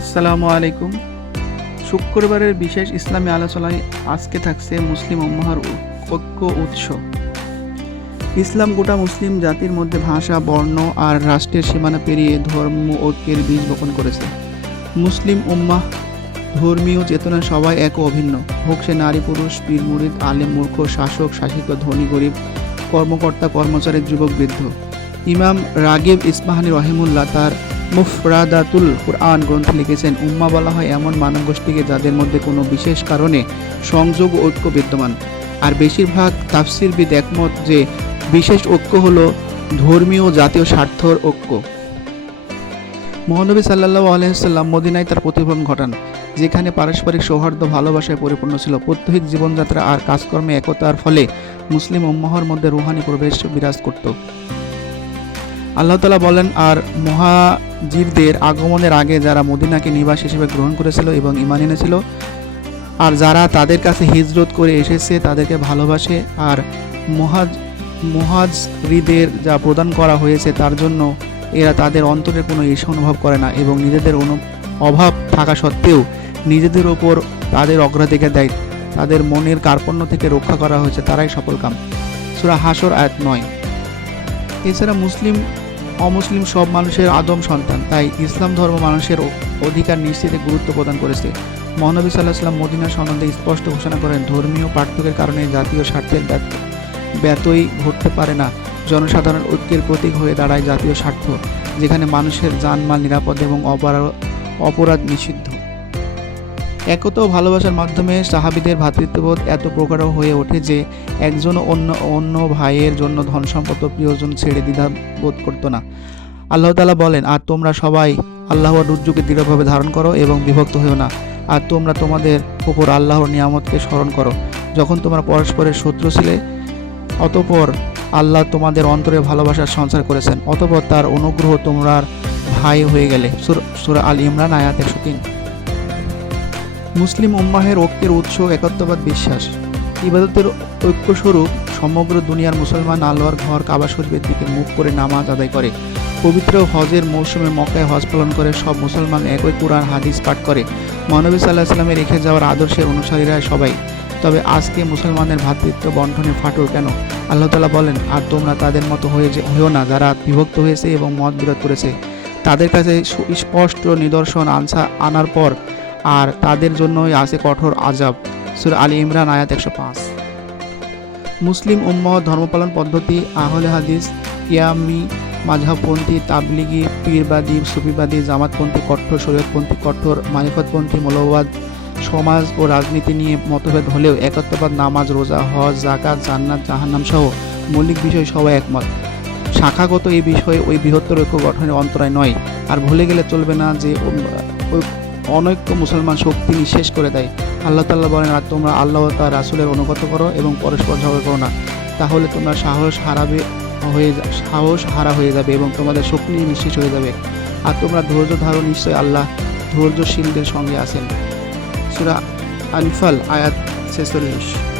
আসসালামু আলাইকুম। শুক্রবারের বিশেষ ইসলামী আলোচনায় আজকে থাকছে মুসলিম উম্মাহর ঐক্য উৎস ইসলাম গোটা মুসলিম জাতির মধ্যে ভাষা, বর্ণ আর রাষ্ট্রের সীমানা পেরিয়ে ধর্ম, ঐক্যের বীজ বপন করেছে। মুসলিম উম্মাহ, ধর্মীয় চেতনা সবাই এক অভিন্ন। হোক সে নারী, পুরুষ, পীর, মুরিদ, আলেম, মূর্খ, শাসক শাসিত ধনী, গরিব, কর্মকর্তা, কর্মচারী, যুবক, বৃদ্ধ। ইমাম রাগিব ইসমাহানি রহিমুল্লাহ তার মুফরাদাতুল কুরআন গ্রন্থে লিখেছেন, উম্মা বলা হয় এমন মানব গোষ্ঠীকে যাদের মধ্যে কোনো বিশেষ কারণে সংযোগ ঐক্য বিদ্যমান। আর বেশিরভাগ তাফসিরবিদ একমত যে বিশেষ ঐক্য হলো ধর্মীয় জাতীয় স্বার্থর ঐক্য। মহানবী সাল্লাহ আলহিসাল্লাম মদিনায় তার প্রতিফলন ঘটান, যেখানে পারস্পরিক সৌহার্দ্য ভালোবাসায় পরিপূর্ণ ছিল। প্রত্যহিক জীবনযাত্রা আর কাজকর্মে একতার ফলে মুসলিম উম্মাহর মধ্যে রুহানি প্রবেশ বিরাজ করত। আল্লাহ তালা বলেন, আর মহাজিরদের আগমনের আগে যারা মদিনাকে নিবাস হিসেবে গ্রহণ করেছিল এবং ইমান এনেছিল, আর যারা তাদের কাছে হিজরত করে এসেছে, তাদেরকে ভালোবাসে, আর মহাজ, মহাজরিদের যা প্রদান করা হয়েছে, তার জন্য এরা তাদের অন্তরে কোনো ঈর্ষা অনুভব করে না এবং নিজেদের অনু, অভাব থাকা সত্ত্বেও নিজেদের ওপর তাদের অগ্রাধিকার দেয়। তাদের মনের কার্পণ্য থেকে রক্ষা করা হয়েছে, তারাই সফল কাম। সুরা হাসর আয়াত নয়। এছাড়া মুসলিম অমুসলিম সব মানুষের আদম সন্তান। তাই ইসলাম ধর্ম মানুষের অধিকার নিশ্চিতে গুরুত্ব প্রদান করেছে। মহানবী সাল্লাহ সাল্লাম মদিনা সম্বন্ধে স্পষ্ট ঘোষণা করেন, ধর্মীয় পার্থক্যের কারণে জাতীয় স্বার্থের ব্যত- ব্যতই ঘটতে পারে না। জনসাধারণ ঐক্যের প্রতীক হয়ে দাঁড়ায় জাতীয় স্বার্থ, যেখানে মানুষের জানমাল নিরাপদ এবং অপরা- অপরাধ নিষিদ্ধ। একতা ভালোবাসার মাধ্যমে সাহাবিদের ভ্রাতৃত্ববোধ এত প্রকার হয়ে ওঠে যে একজন অন্য অন্য ভাইয়ের জন্য ধন সম্পদ প্রিয়জন ছেড়ে দ্বিধা বোধ করতো না। আল্লাহ তালা বলেন, আর তোমরা সবাই আল্লাহর রুজ্জুকে দৃঢ়ভাবে ধারণ করো এবং বিভক্ত হয়েও না। আর তোমরা তোমাদের উপর আল্লাহর নিয়ামতকে স্মরণ করো। যখন তোমরা পরস্পরের শত্রু ছিলে, অতপর আল্লাহ তোমাদের অন্তরে ভালোবাসার সঞ্চার করেছেন। অতপর তার অনুগ্রহ তোমরা ভাই হয়ে গেলে। সুর, সুরা আল ইমরান, আয়াত একশো তিন। মুসলিম উম্মাহের ঐক্যের উৎস একত্ববাদ বিশ্বাস। ইবাদতের ঐক্যস্বরূপ সমগ্র দুনিয়ার মুসলমান আল্লাহর ঘর কাবা শরীফের দিকে মুখ করে নামাজ আদায় করে। পবিত্র হজের মৌসুমে মক্কায় হজ পালন করে সব মুসলমান একই কোরআন, হাদিস পাঠ করে। মহানবী সাল্লাহ সাল্লামের রেখে যাওয়ার আদর্শের অনুসারীরা সবাই। তবে আজকে মুসলমানের ভ্রাতৃত্ব বন্ধনে ফাটল কেন? আল্লাহ তালা বলেন, আর তোমরা তাদের মতো হয়ে হয়েও না, যারা বিভক্ত হয়েছে এবং মত বিরোধ করেছে। তাদের কাছে সুস্পষ্ট নিদর্শন আনসা আনার পর আর তাদের জন্যই আছে কঠোর আজাব সুর আলী ইমরান, আয়াত একশো পাঁচ। মুসলিম উম্মহ ধর্মপালন পদ্ধতি, আহলে হাদিস ইয়ামি মাঝহাবপন্থী তাবলিগি, পীরবাদী, সুফিবাদী, জামাতপন্থী, কঠোর, শরীয়তপন্থী, কঠোর মারিফতপন্থী মৌলবাদ, সমাজ ও রাজনীতি নিয়ে মতভেদ হলেও একত্ববাদ, নামাজ, রোজা, হজ জাকাত জান্নাত জাহান্নাম সহ মৌলিক বিষয় সবাই একমত। শাখাগত এই বিষয়ে ওই বৃহত্তর ঐক্য গঠনের অন্তরায় নয়। আর ভুলে গেলে চলবে না যে অনৈক্য মুসলমান শক্তি নিঃশেষ করে দেয়। আল্লাহ তাল্লাহ বলেন, আর তোমরা আল্লাহ তার রাসুলের অনুগত করো এবং পরস্পর ঝগড়া করো না। তাহলে তোমরা সাহস হারাবে, হয়ে সাহস হারা হয়ে যাবে এবং তোমাদের শক্তি নিঃশেষ হয়ে যাবে। আর তোমরা ধৈর্য ধারণ নিশ্চয়ই আল্লাহ ধৈর্যশীলদের সঙ্গে আছেন। সুরা আনফাল, আয়াত ছেচল্লিশ।